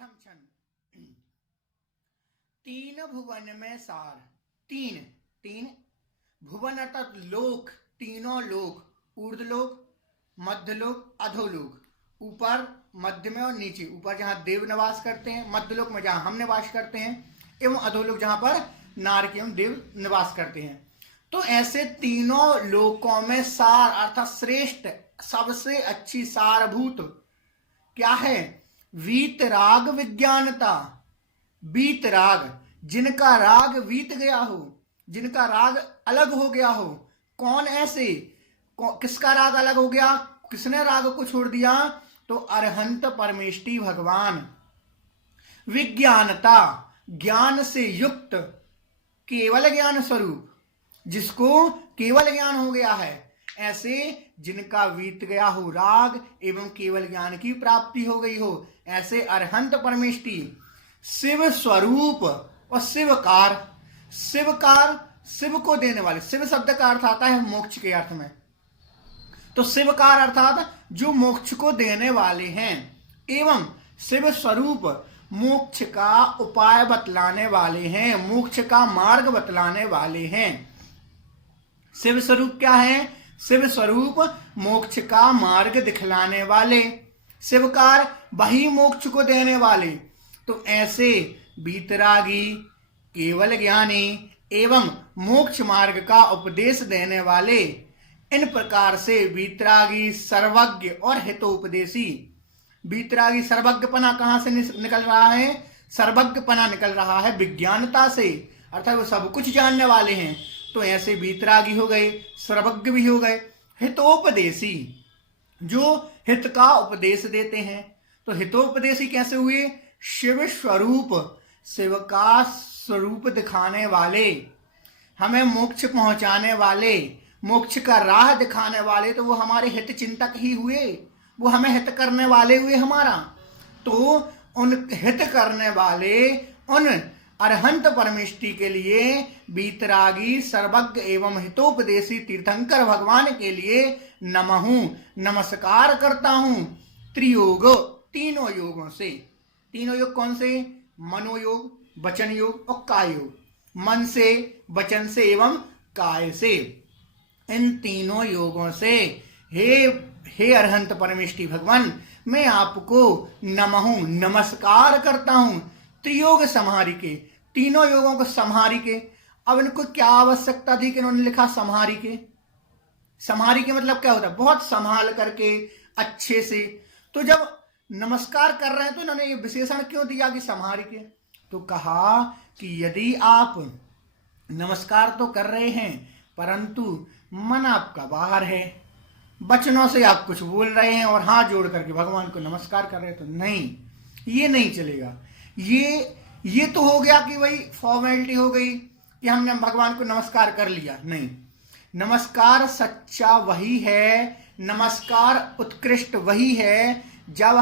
प्रथम छंद। तीन भुवन में सार। तीन तीन भुवन अर्थात लोक, तीनों लोक, ऊर्ध्वलोक, मध्यलोक, अधोलोक। ऊपर, मध्य में और नीचे। ऊपर जहां देव निवास करते हैं, मध्यलोक में जहां हम निवास करते हैं, एवं अधोलोक जहां पर नारकी एवं देव निवास करते हैं। तो ऐसे तीनों लोकों में सार अर्थात श्रेष्ठ, सबसे अच्छी सारभूत क्या है? वीतराग विज्ञानता। वीतराग, जिनका राग वीत गया हो, जिनका राग अलग हो गया हो। कौन ऐसे? किसका राग अलग हो गया? किसने राग को छोड़ दिया? तो अरहंत परमेष्टि भगवान। विज्ञानता, ज्ञान से युक्त, केवल ज्ञान स्वरूप, जिसको केवल ज्ञान हो गया है। ऐसे जिनका बीत गया हो राग एवं केवल ज्ञान की प्राप्ति हो गई हो, ऐसे अरहंत परमेष्टि। शिव स्वरूप और शिवकार। शिवकार, शिव को देने वाले। शिव शब्द का अर्थ आता है मोक्ष के अर्थ में। तो शिवकार अर्थात जो मोक्ष को देने वाले हैं, एवं शिव स्वरूप मोक्ष का उपाय बतलाने वाले हैं, मोक्ष का मार्ग बतलाने वाले हैं। शिव स्वरूप क्या है? शिव स्वरूप मोक्ष का मार्ग दिखलाने वाले। शिवकार वही मोक्ष को देने वाले। तो ऐसे वीतरागी, केवल ज्ञानी एवं मोक्ष मार्ग का उपदेश देने वाले, इन प्रकार से वीतरागी, सर्वज्ञ और हितोपदेशी। वीतरागी, सर्वज्ञपना कहां से निकल रहा है? सर्वज्ञपना निकल रहा है विज्ञानता से, अर्थात वो सब कुछ जानने वाले हैं। तो ऐसे वीतरागी हो गए, सर्वज्ञ भी हो गए। हितोपदेशी, जो हित का उपदेश देते हैं। तो हितोपदेशी कैसे हुए? शिव स्वरूप, शिव का स्वरूप दिखाने वाले, हमें मोक्ष पहुंचाने वाले, मोक्ष का राह दिखाने वाले। तो वो हमारे हित चिंतक ही हुए, वो हमें हित करने वाले हुए हमारा। तो उन हित करने वाले, उन अरहंत परमेष्टि के लिए वीतरागी, सर्वज्ञ एवं हितोपदेशी तीर्थंकर भगवान के लिए नमहु, नमस्कार करता हूं। त्रियोग, तीनों योगों से। तीनों योग कौन से? मनोयोग, वचन योग और काय योग। मन से, वचन से एवं काय से, इन तीनों योगों से हे अरहंत परमेष्टि भगवान, मैं आपको नमहु, नमस्कार करता हूं। त्रियोग संहारी के, तीनों योगों को संहारी के। अब इनको क्या आवश्यकता थी कि इन्होंने लिखा संहारी के? संहारी के मतलब क्या होता है? बहुत संभाल करके, अच्छे से। तो जब नमस्कार कर रहे हैं तो इन्होंने ये विशेषण क्यों दिया कि संहारी के? तो कहा कि यदि आप नमस्कार तो कर रहे हैं, परंतु मन आपका बाहर है, वचनों से आप कुछ बोल रहे हैं और हाथ जोड़ करके भगवान को नमस्कार कर रहे हैं, तो नहीं, ये नहीं चलेगा। ये तो हो गया कि वही फॉर्मेलिटी हो गई कि हमने भगवान को नमस्कार कर लिया। नहीं, नमस्कार सच्चा वही है, नमस्कार उत्कृष्ट वही है जब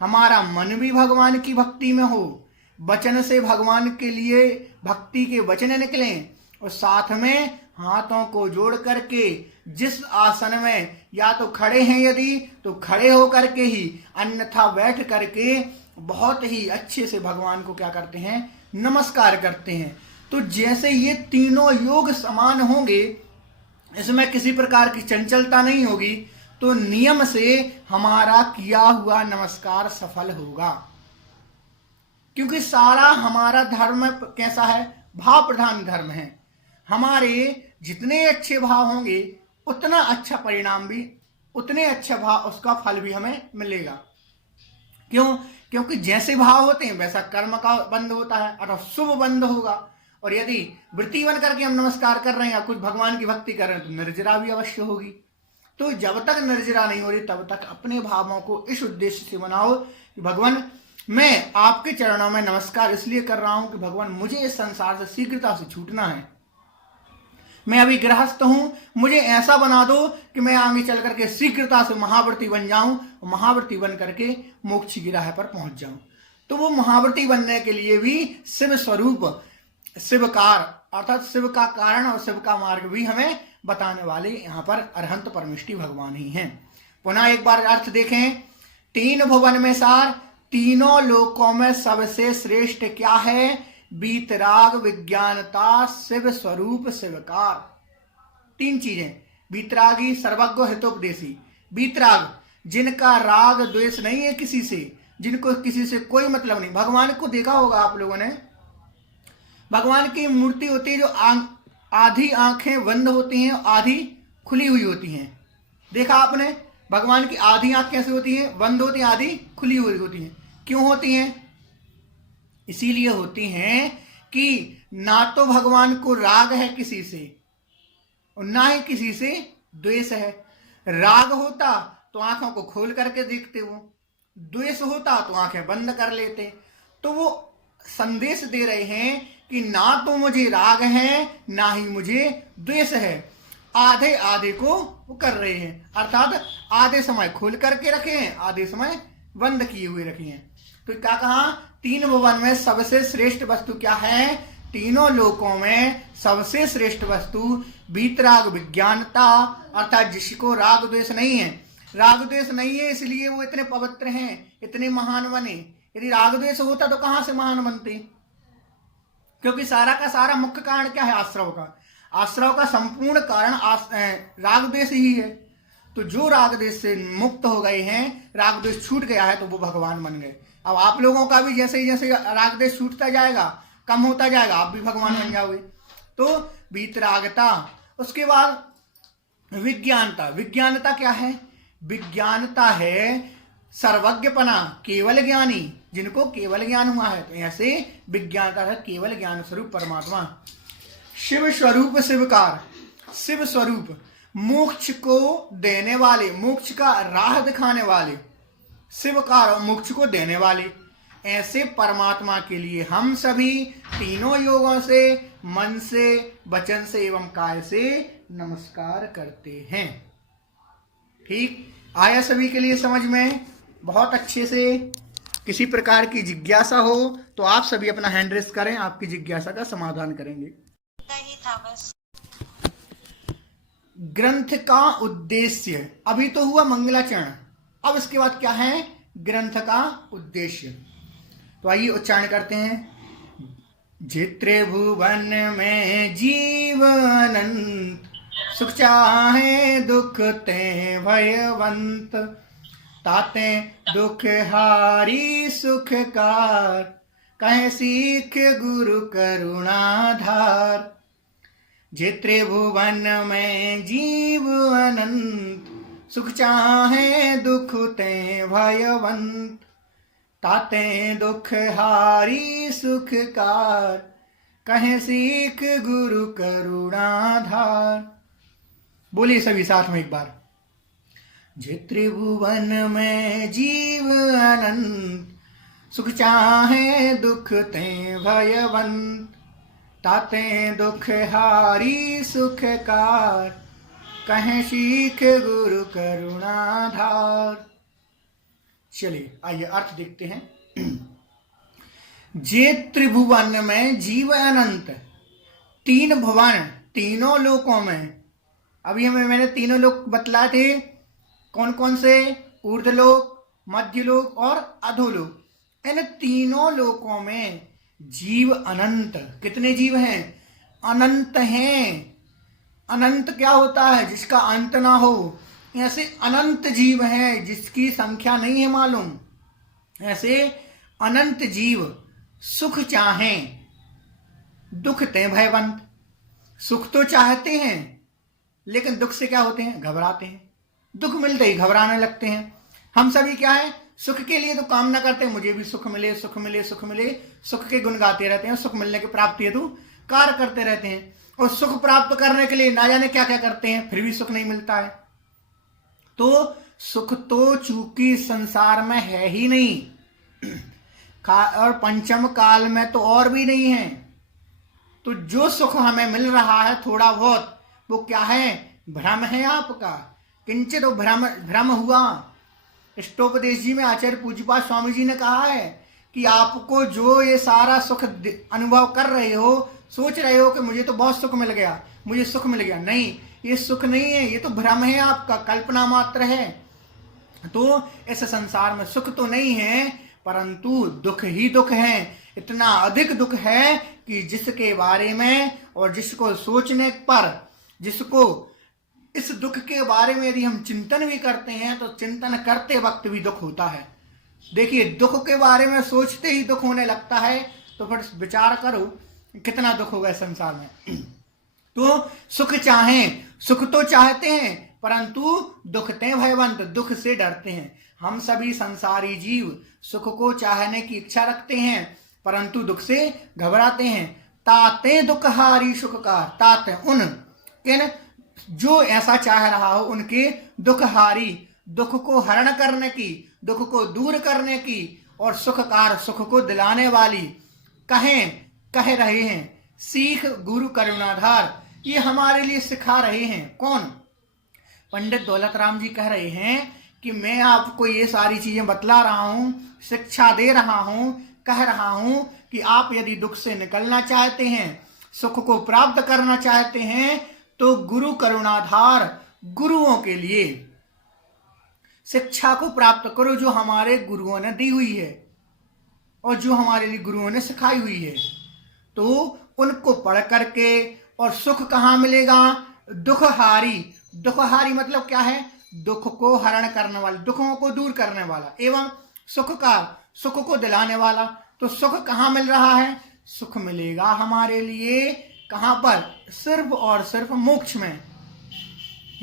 हमारा मन भी भगवान की भक्ति में हो, वचन से भगवान के लिए भक्ति के वचन निकलें, और साथ में हाथों को जोड़ करके जिस आसन में या तो खड़े हैं यदि, तो खड़े होकर के ही, अन्यथा बैठ करके बहुत ही अच्छे से भगवान को क्या करते हैं? नमस्कार करते हैं। तो जैसे ये तीनों योग समान होंगे, इसमें किसी प्रकार की चंचलता नहीं होगी, तो नियम से हमारा किया हुआ नमस्कार सफल होगा। क्योंकि सारा हमारा धर्म कैसा है? भाव प्रधान धर्म है। हमारे जितने अच्छे भाव होंगे, उतना अच्छा परिणाम भी, उतने अच्छे भाव, उसका फल भी हमें मिलेगा। क्यों? क्योंकि जैसे भाव होते हैं वैसा कर्म का बंध होता है, अर्थात शुभ बंध होगा। और यदि वृत्ति बन करके हम नमस्कार कर रहे हैं या कुछ भगवान की भक्ति कर रहे हैं, तो निर्जरा भी अवश्य होगी। तो जब तक निर्जरा नहीं हो रही, तब तक अपने भावों को इस उद्देश्य से बनाओ कि भगवान, मैं आपके चरणों में नमस्कार इसलिए कर रहा हूं कि भगवान, मुझे इस संसार से शीघ्रता से छूटना है। मैं अभी गृहस्थ हूं, मुझे ऐसा बना दो कि मैं आगे चल करके शीघ्रता से महाव्रती बन जाऊं, और महाव्रती बन करके मोक्ष की राह पर पहुंच जाऊं। तो वो महाव्रती बनने के लिए भी शिव स्वरूप, शिवकार अर्थात शिव का कारण और शिव का मार्ग भी हमें बताने वाले यहाँ पर अरहंत परमेष्टि भगवान ही हैं। पुनः एक बार अर्थ देखें। तीन भुवन में सार, तीनों लोकों में सबसे श्रेष्ठ क्या है? वीतराग, विज्ञानता, शिव स्वरूप, शिवकार। तीन चीजें। वीतरागी, सर्वज्ञ, हितोपदेशी। वीतराग, जिनका राग द्वेष नहीं है किसी से, जिनको किसी से कोई मतलब नहीं। भगवान को देखा होगा आप लोगों ने, भगवान की मूर्ति होती है जो आधी आंखें बंद होती हैं, आधी खुली हुई होती हैं। देखा आपने? भगवान की आधी आंख कैसे होती हैं? बंद होती हैं, आधी खुली हुई होती हैं। क्यों होती हैं? इसीलिए होती हैं कि ना तो भगवान को राग है किसी से और ना ही किसी से द्वेष है। राग होता तो आंखों को खोल करके देखते, वो द्वेष होता तो आंखें बंद कर लेते। तो वो संदेश दे रहे हैं कि ना तो मुझे राग है ना ही मुझे द्वेष है। आधे आधे को वो कर रहे हैं, अर्थात आधे समय खोल करके रखे हैं, आधे समय बंद किए हुए रखे हैं। तो क्या कहा? तीन भुवन में सबसे श्रेष्ठ वस्तु क्या है? तीनों लोकों में सबसे श्रेष्ठ वस्तु वीतराग, विज्ञानता, अर्थात जिसको राग द्वेष नहीं है। राग द्वेष नहीं है इसलिए वो इतने पवित्र हैं, इतने महान बने। यदि राग द्वेष होता तो कहां से महान बनते? क्योंकि सारा का सारा मुख्य कारण क्या है? आश्रव का। आश्रव का संपूर्ण कारण राग द्वेष ही है। तो जो राग द्वेष से मुक्त हो गए हैं, राग द्वेष छूट गया है, तो वो भगवान बन गए। अब आप लोगों का भी जैसे जैसे राग द्वेष छूटता जाएगा, कम होता जाएगा, आप भी भगवान बन जाओगे। तो वीतरागता, उसके बाद विज्ञानता। विज्ञानता क्या है? विज्ञानता है सर्वज्ञपना, केवल ज्ञानी, जिनको केवल ज्ञान हुआ है। तो ऐसे विज्ञानता है केवल ज्ञान स्वरूप परमात्मा। शिव स्वरूप, शिवकार, शिव स्वरूप, मोक्ष को देने वाले, मोक्ष का राह दिखाने वाले, शिवकार, मोक्ष को देने वाले। ऐसे परमात्मा के लिए हम सभी तीनों योगों से, मन से, वचन से एवं काय से नमस्कार करते हैं। ठीक आया सभी के लिए समझ में? बहुत अच्छे से। किसी प्रकार की जिज्ञासा हो तो आप सभी अपना हैंड रेस करें, आपकी जिज्ञासा का समाधान करेंगे। ग्रंथ का उद्देश्य, अभी तो हुआ मंगलाचरण, अब इसके बाद क्या है? ग्रंथ का उद्देश्य। तो आइए उच्चारण करते हैं। जित्रिभुवन में जीव अनंत, सुख चाहे दुख ते भयवंत, ताते दुख हारी सुखकार, कहे सीख गुरु करुणाधार। जित्रिभुवन में जीव अनंत, सुख चाहे दुख ते भयवंत, ताते दुख हारी सुखकार, कहे सीख गुरु करुणाधार। बोलिए सभी साथ में एक बार। जित्रिभुवन में जीव अनंत, सुख चाहे दुख ते भयवंत, ताते दुख हारी सुखकार, कहे सीख गुरु करुणाधार। चलिए आइए अर्थ देखते हैं। जे त्रिभुवन में जीव अनंत, तीन भुवन, तीनों लोकों में। अभी मैंने तीनों लोक बतलाए थे, कौन कौन से? ऊर्ध्वलोक, मध्यलोक और अधोलोक। इन तीनों लोकों में जीव अनंत। कितने जीव हैं? अनंत हैं। अनंत क्या होता है? जिसका अंत ना हो। ऐसे अनंत जीव हैं जिसकी संख्या नहीं है मालूम। ऐसे अनंत जीव सुख चाहें, दुख ते भयवंत। सुख तो चाहते हैं लेकिन दुख से क्या होते हैं? घबराते हैं। दुख मिलते ही घबराने लगते हैं। हम सभी क्या है? सुख के लिए तो कामना करते हैं, मुझे भी सुख मिले, सुख मिले, सुख मिले। सुख के गुण गाते रहते हैं, सुख मिलने की प्राप्ति हेतु कार्य करते रहते हैं। और सुख प्राप्त करने के लिए ना जाने क्या क्या करते हैं, फिर भी सुख नहीं मिलता है। तो सुख तो चूंकि संसार में है ही नहीं, और पंचम काल में तो और भी नहीं है। तो जो सुख हमें मिल रहा है थोड़ा बहुत, वो क्या है? भ्रम है आपका। किंचित भ्रम हुआ। इष्टोपदेश जी में आचार्य पूज्यपाद स्वामी जी ने कहा है कि आपको जो ये सारा सुख अनुभव कर रहे हो, सोच रहे हो कि मुझे तो बहुत सुख मिल गया, मुझे सुख मिल गया। नहीं, ये सुख नहीं है, ये तो भ्रम है आपका, कल्पना मात्र है। तो इस संसार में सुख तो नहीं है, परंतु दुख ही दुख है। इतना अधिक दुख है कि जिसके बारे में और जिसको सोचने पर, जिसको इस दुख के बारे में यदि हम चिंतन भी करते हैं तो चिंतन करते वक्त भी दुख होता है। देखिए, दुख के बारे में सोचते ही दुख होने लगता है, तो फिर विचार करो कितना दुख होगा इस संसार में। तो सुख चाहें, सुख तो चाहते हैं परंतु दुखते भयवंत, दुख से डरते हैं। हम सभी संसारी जीव सुख को चाहने की इच्छा रखते हैं परंतु दुख से घबराते हैं। ताते दुखहारी सुख का, ताते उन इन जो ऐसा चाह रहा हो उनके दुखहारी, दुख को हरण करने की, दुख को दूर करने की और सुखकार, सुख को दिलाने वाली कह रहे हैं सीख गुरु करुणाधार। ये हमारे लिए सिखा रहे हैं कौन? पंडित दौलत राम जी कह रहे हैं कि मैं आपको ये सारी चीजें बतला रहा हूं, शिक्षा दे रहा हूं, कह रहा हूं कि आप यदि दुख से निकलना चाहते हैं, सुख को प्राप्त करना चाहते हैं तो गुरु करुणाधार गुरुओं के लिए शिक्षा को प्राप्त करो जो हमारे गुरुओं ने दी हुई है और जो हमारे लिए गुरुओं ने सिखाई हुई है। तो उनको पढ़ करके, और सुख कहाँ मिलेगा? दुखहारी। दुखहारी मतलब क्या है? दुख को हरण करने वाला, दुखों को दूर करने वाला, एवं सुखकार, सुख को दिलाने वाला। तो सुख कहाँ मिल रहा है? सुख मिलेगा हमारे लिए कहाँ पर? सिर्फ और सिर्फ मोक्ष में।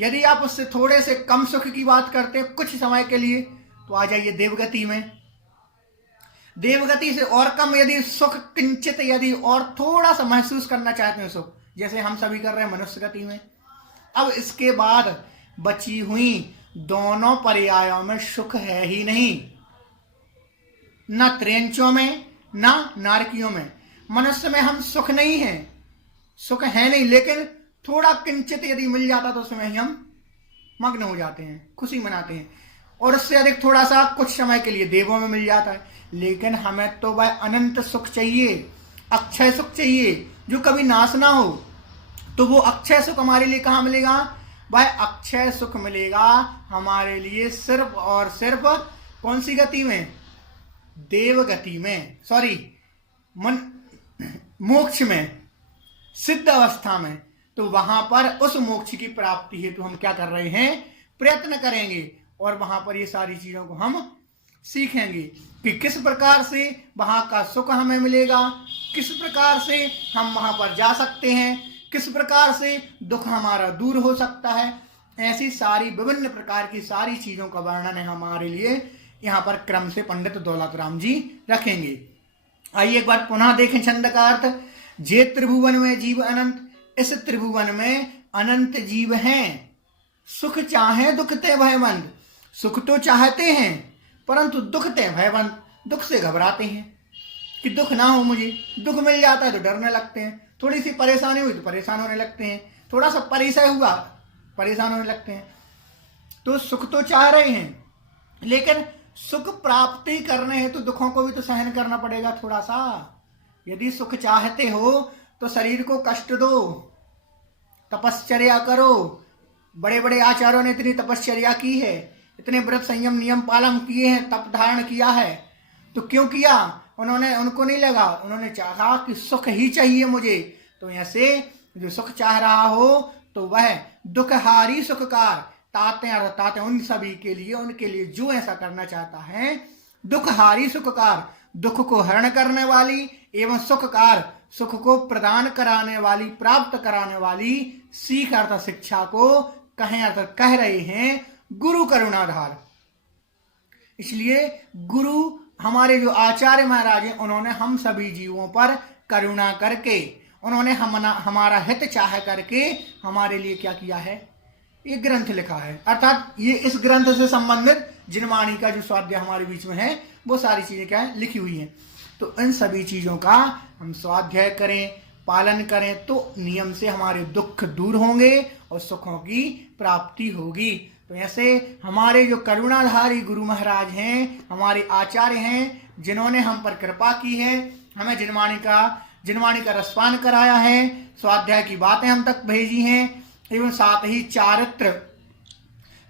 यदि आप उससे थोड़े से कम सुख की बात करते हैं कुछ समय के लिए, तो आ जाइए देवगति में। देवगति से और कम यदि सुख किंचित, यदि और थोड़ा सा महसूस करना चाहते हैं सुख, जैसे हम सभी कर रहे हैं मनुष्य गति में। अब इसके बाद बची हुई दोनों पर्यायों में सुख है ही नहीं, न त्रेंचों में न नारकियों में। मनुष्य में हम सुख नहीं है, सुख है नहीं, लेकिन थोड़ा किंचित यदि मिल जाता तो उसमें ही हम मग्न हो जाते हैं, खुशी मनाते हैं। और उससे अधिक थोड़ा सा कुछ समय के लिए देवों में मिल जाता है। लेकिन हमें तो वह अनंत सुख चाहिए, अक्षय सुख चाहिए जो कभी नाश ना हो। तो वो अक्षय सुख हमारे लिए कहाँ मिलेगा? वह अक्षय सुख मिलेगा हमारे लिए सिर्फ और सिर्फ कौन सी गति में? देव गति में, सॉरी मोक्ष में, सिद्ध अवस्था में। तो वहां पर उस मोक्ष की प्राप्ति हेतु तो हम क्या कर रहे हैं? प्रयत्न करेंगे और वहां पर ये सारी चीजों को हम सीखेंगे कि किस प्रकार से वहां का सुख हमें मिलेगा, किस प्रकार से हम वहां पर जा सकते हैं, किस प्रकार से दुख हमारा दूर हो सकता है। ऐसी सारी विभिन्न प्रकार की सारी चीजों का वर्णन है हमारे लिए यहाँ पर क्रम से पंडित दौलत राम जी रखेंगे। आइए एक बार पुनः देखें छंद का अर्थ। जे त्रिभुवन में जीव अनंत, इस त्रिभुवन में अनंत जीव हैं। सुख चाहे दुखते भयवंत, सुख तो चाहते हैं परंतु दुखते भयवंत, दुख से घबराते हैं कि दुख ना हो मुझे। दुख मिल जाता है तो डरने लगते हैं, थोड़ी सी परेशानी हुई तो परेशान होने लगते हैं, थोड़ा सा परेशान हुआ परेशान होने लगते हैं। तो सुख तो चाह रहे हैं, लेकिन सुख प्राप्ति करने हैं तो दुखों को भी तो सहन करना पड़ेगा थोड़ा सा। यदि सुख चाहते हो तो शरीर को कष्ट दो, तपश्चर्या करो। बड़े बड़े आचार्यों ने इतनी तपश्चर्या की है, इतने व्रत संयम नियम पालन किए हैं, तप धारण किया है। तो क्यों किया? उनको नहीं लगा, उन्होंने चाहा कि सुख ही चाहिए मुझे। तो ऐसे जो सुख चाह रहा हो तो वह दुखहारी सुखकार, ताते उन सभी के लिए, उनके लिए जो ऐसा करना चाहता है। दुखहारी सुखकार, दुख को हरण करने वाली एवं सुखकार, सुख को प्रदान कराने वाली, प्राप्त कराने वाली सीख अर्थात शिक्षा को कह रहे हैं गुरु करुणाधार। इसलिए गुरु हमारे जो आचार्य महाराज हैं, उन्होंने हम सभी जीवों पर करुणा करके, उन्होंने हमारा हित चाह करके हमारे लिए क्या किया है? ये ग्रंथ लिखा है। अर्थात ये इस ग्रंथ से संबंधित जिनवाणी का जो स्वाध्याय हमारे बीच में है, वो सारी चीजें क्या है? लिखी हुई हैं। तो इन सभी चीजों का हम स्वाध्याय करें, पालन करें तो नियम से हमारे दुख दूर होंगे और सुखों की प्राप्ति होगी। तो ऐसे हमारे जो करुणाधारी गुरु महाराज हैं, हमारे आचार्य हैं, जिन्होंने हम पर कृपा की है, हमें जिनवाणी का रसपान कराया है, स्वाध्याय की बातें हम तक भेजी हैं, एवं साथ ही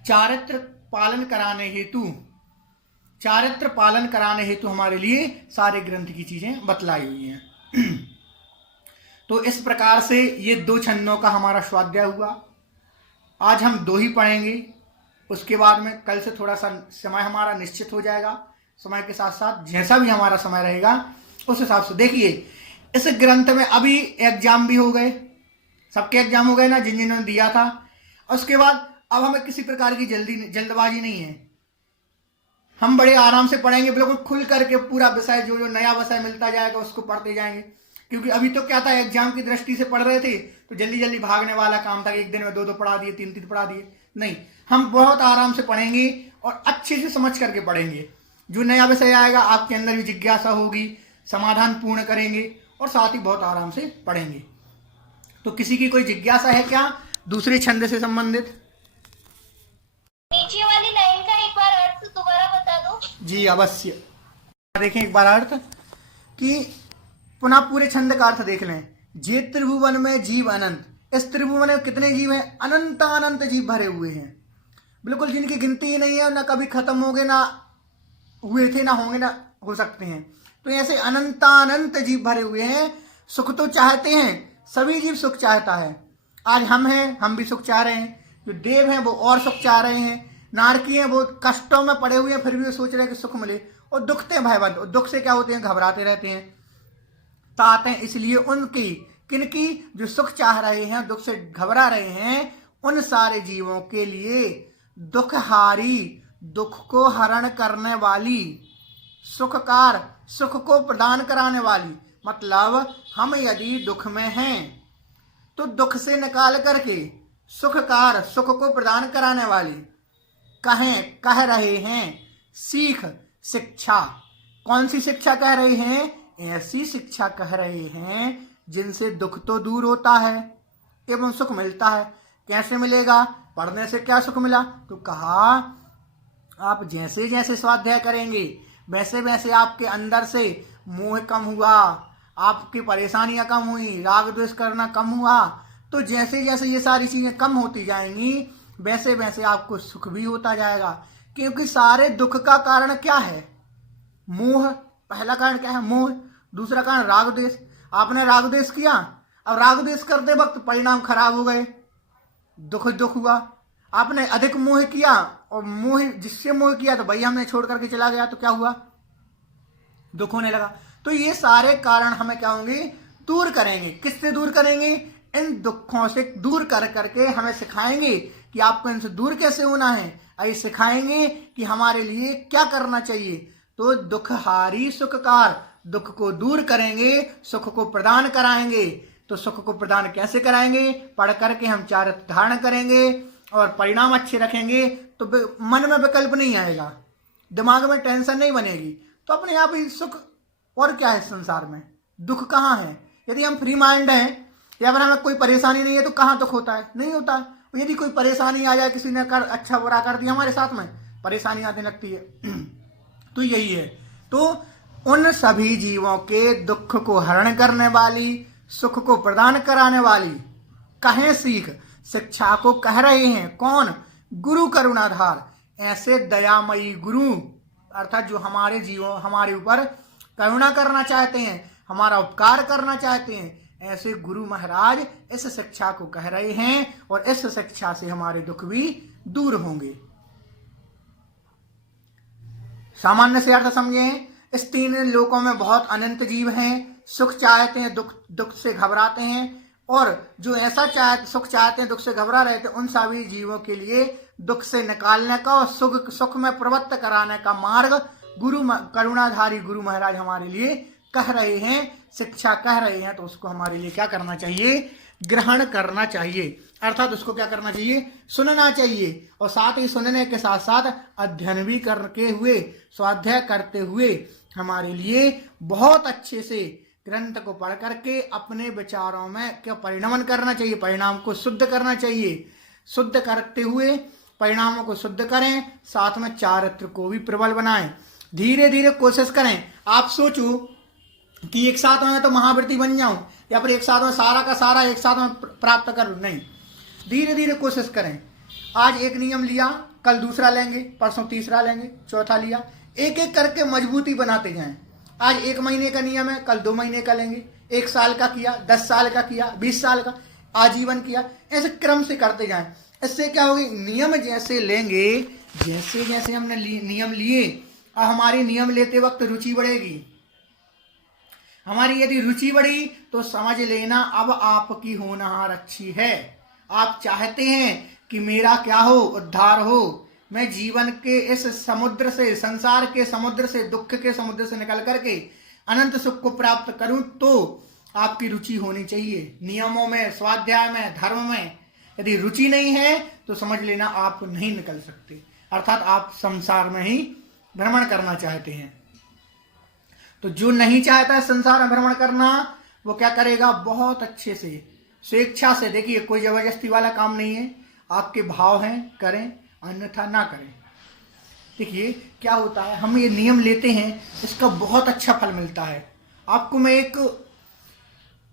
चारित्र पालन कराने हेतु चारित्र पालन कराने हेतु हमारे लिए सारे ग्रंथ की चीजें बतलाई हुई हैं। तो इस प्रकार से ये 2 छंदों का हमारा स्वाध्याय हुआ। आज हम 2 ही पढ़ेंगे, उसके बाद में कल से थोड़ा सा समय हमारा निश्चित हो जाएगा। समय के साथ साथ जैसा भी हमारा समय रहेगा उस हिसाब से। देखिए, इस ग्रंथ में अभी एग्जाम भी हो गए, सबके एग्जाम हो गए ना, जिन जिन्होंने दिया था। उसके बाद अब हमें किसी प्रकार की जल्दबाजी नहीं है, हम बड़े आराम से पढ़ेंगे, बिल्कुल खुल करके पूरा विषय, जो जो नया विषय मिलता जाएगा उसको पढ़ते जाएंगे। क्योंकि अभी तो क्या था, एग्जाम की दृष्टि से पढ़ रहे थे तो जल्दी जल्दी भागने वाला काम था, एक दिन में 2 पढ़ा दिए, 3 पढ़ा दिए। नहीं, हम बहुत आराम से पढ़ेंगे और अच्छे से समझ करके पढ़ेंगे। जो नया विषय आएगा आपके अंदर भी जिज्ञासा होगी, समाधान पूर्ण करेंगे और साथ ही बहुत आराम से पढ़ेंगे। तो किसी की कोई जिज्ञासा है क्या दूसरे छंद से संबंधित? नीचे वाली लाइन का एक बार अर्थ दोबारा बता दो। जी अवश्य, देखें एक बार अर्थ, कि पुनः पूरे छंद का अर्थ देख लें। जे त्रिभुवन में जीव अनंत, इस त्रिभुवन में कितने जीव हैं? अनंत अनंत जीव भरे हुए हैं, बिल्कुल जिनकी गिनती ही नहीं है, ना कभी खत्म होंगे, ना हुए थे, ना होंगे, ना हो सकते हैं। तो ऐसे अनंत अनंत जीव भरे हुए हैं। सुख तो चाहते हैं, सभी जीव सुख चाहता है। आज हम हैं, हम भी सुख चाह रहे हैं। जो देव हैं वो और सुख चाह रहे हैं। नारकी हैं, वो कष्टों में पड़े हुए हैं, फिर भी वो सोच रहे हैं कि सुख मिले, और दुखते हैं भयबंद, और दुख से क्या होते हैं, घबराते रहते हैं, ताते हैं। इसलिए उनकी, किनकी, जो सुख चाह रहे हैं, दुख से घबरा रहे हैं, उन सारे जीवों के लिए दुखहारी, दुख को हरण करने वाली, सुखकार, सुख को प्रदान कराने वाली, मतलब हम यदि दुख में हैं तो दुख से निकाल करके सुखकार, सुख को प्रदान कराने वाली कह रहे हैं सीख, शिक्षा। कौन सी शिक्षा कह रहे हैं? ऐसी शिक्षा कह रहे हैं जिनसे दुख तो दूर होता है एवं सुख मिलता है। कैसे मिलेगा? पढ़ने से क्या सुख मिला? तो कहा, आप जैसे जैसे स्वाध्याय करेंगे वैसे वैसे आपके अंदर से मोह कम हुआ, आपकी परेशानियां कम हुई, राग द्वेष करना कम हुआ। तो जैसे जैसे ये सारी चीजें कम होती जाएंगी वैसे वैसे आपको सुख भी होता जाएगा। क्योंकि सारे दुख का कारण क्या है? मोह। पहला कारण क्या है? मोह। दूसरा कारण राग द्वेष। आपने राग द्वेष किया, अब राग द्वेष करते वक्त परिणाम खराब हो गए, दुख हुआ। आपने अधिक मोह किया, और मोह, जिससे मोह किया तो भाई हमने छोड़ करके चला गया, तो क्या हुआ? दुख होने लगा। तो ये सारे कारण हमें क्या होंगे? दूर करेंगे। किससे दूर करेंगे? इन दुखों से दूर कर करके हमें सिखाएंगे कि आपको इनसे दूर कैसे होना है। ऐसे सिखाएंगे कि हमारे लिए क्या करना चाहिए। तो दुखहारी सुखकार, दुख को दूर करेंगे, सुख को प्रदान कराएंगे। तो सुख को प्रदान कैसे कराएंगे? पढ़ करके हम चारित्र धारण करेंगे और परिणाम अच्छे रखेंगे तो मन में विकल्प नहीं आएगा, दिमाग में टेंशन नहीं बनेगी, तो अपने आप ही सुख। और क्या है संसार में? दुख कहाँ है? यदि हम फ्री माइंड हैं या फिर हमें कोई परेशानी नहीं है तो कहाँ दुख होता है? नहीं होता है। यदि कोई परेशानी आ जाए, किसी ने कर अच्छा बुरा कर दिया हमारे साथ में, परेशानी आने लगती है। तो यही है। तो उन सभी जीवों के दुख को हरण करने वाली, सुख को प्रदान कराने वाली कहें सीख, शिक्षा को कह रहे हैं। कौन? गुरु करुणाधार। ऐसे दयामयी गुरु, अर्थात जो हमारे जीवों, हमारे ऊपर करुणा करना चाहते हैं, हमारा उपकार करना चाहते हैं, ऐसे गुरु महाराज इस शिक्षा को कह रहे हैं। और इस शिक्षा से हमारे दुख भी दूर होंगे। सामान्य से अर्थ समझें। इस 3 लोकों में बहुत अनंत जीव हैं। सुख चाहते हैं, दुख से घबराते हैं, और जो ऐसा सुख चाहते हैं, दुख से घबरा रहे थे, उन सभी जीवों के लिए दुख से निकालने का और सुख में प्रवृत्त कराने का मार्ग गुरु करुणाधारी गुरु महाराज हमारे लिए कह रहे हैं, शिक्षा कह रहे हैं। तो उसको हमारे लिए क्या करना चाहिए? ग्रहण करना चाहिए। अर्थात उसको क्या करना चाहिए? सुनना चाहिए। और साथ ही सुनने के साथ साथ अध्ययन भी करके हुए, स्वाध्याय करते हुए हमारे लिए बहुत अच्छे से ग्रंथ को पढ़ करके अपने विचारों में क्या परिणमन करना चाहिए, परिणाम को शुद्ध करना चाहिए। शुद्ध करते हुए परिणामों को शुद्ध करें, साथ में चारित्र को भी प्रबल बनाएं। धीरे धीरे कोशिश करें। आप सोचो कि एक साथ में तो महावृत्ति बन जाऊं, या फिर एक साथ में सारा का सारा एक साथ में प्राप्त कर लूं, नहीं। धीरे धीरे कोशिश करें। आज एक नियम लिया, कल दूसरा लेंगे, परसों तीसरा लेंगे, चौथा लिया, एक एक करके मजबूती बनाते जाएं। आज 1 महीने का नियम है, कल 2 महीने का लेंगे, 1 साल का किया, 10 साल का किया, 20 साल का, आजीवन किया, ऐसे क्रम से करते जाएं। इससे क्या होगी, नियम जैसे लेंगे, जैसे जैसे हमने नियम लिए, अब हमारी नियम लेते वक्त रुचि बढ़ेगी। हमारी यदि रुचि बढ़ी तो समझ लेना अब आपकी होनहार अच्छी है। आप चाहते हैं कि मेरा क्या हो, उद्धार हो, मैं जीवन के इस समुद्र से, संसार के समुद्र से, दुख के समुद्र से निकल करके अनंत सुख को प्राप्त करूं, तो आपकी रुचि होनी चाहिए नियमों में, स्वाध्याय में, धर्म में। यदि रुचि नहीं है तो समझ लेना आप नहीं निकल सकते, अर्थात आप संसार में ही भ्रमण करना चाहते हैं। तो जो नहीं चाहता है संसार में भ्रमण करना, वो क्या करेगा, बहुत अच्छे से स्वेच्छा से, देखिए कोई जबरदस्ती वाला काम नहीं है, आपके भाव हैं करें, अन्यथा ना करें। देखिए क्या होता है, हम ये नियम लेते हैं, इसका बहुत अच्छा फल मिलता है। आपको मैं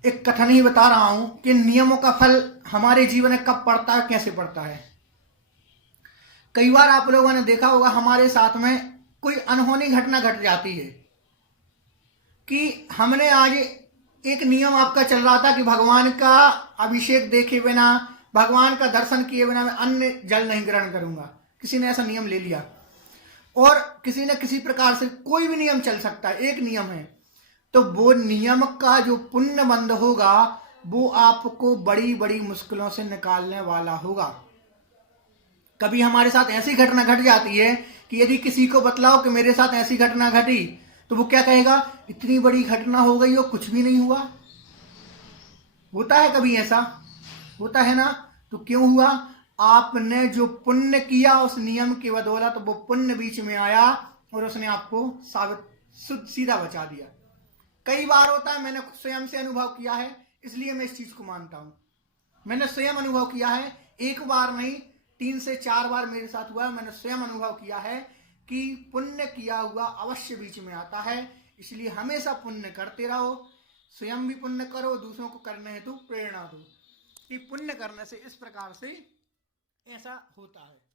एक कथन ही बता रहा हूं कि नियमों का फल हमारे जीवन में कब पड़ता है, कैसे पड़ता है। कई बार आप लोगों ने देखा होगा, हमारे साथ में कोई अनहोनी घटना घट जाती है कि हमने आज एक नियम आपका चल रहा था कि भगवान का अभिषेक देखे बिना, भगवान का दर्शन किए बिना मैं अन्न जल नहीं ग्रहण करूंगा। किसी ने ऐसा नियम ले लिया, और किसी न किसी प्रकार से कोई भी नियम चल सकता है, एक नियम है, तो वो नियम का जो पुण्य बंध होगा वो आपको बड़ी बड़ी मुश्किलों से निकालने वाला होगा। कभी हमारे साथ ऐसी घटना घट जाती है कि यदि किसी को बतलाओ कि मेरे साथ ऐसी घटना घटी, तो वो क्या कहेगा, इतनी बड़ी घटना हो गई और कुछ भी नहीं हुआ। होता है कभी ऐसा, होता है ना। तो क्यों हुआ, आपने जो पुण्य किया उस नियम की बदौलत वो पुण्य बीच में आया और उसने आपको साबित सीधा बचा दिया। कई बार होता है, मैंने स्वयं से अनुभव किया है, इसलिए मैं इस चीज को मानता हूं। मैंने स्वयं अनुभव किया है, एक बार नहीं 3 से 4 बार मेरे साथ हुआ है। मैंने स्वयं अनुभव किया है कि पुण्य किया हुआ अवश्य बीच में आता है। इसलिए हमेशा पुण्य करते रहो, स्वयं भी पुण्य करो, दूसरों को करने हेतु प्रेरणा दो। कि पुण्य करने से इस प्रकार से ऐसा होता है।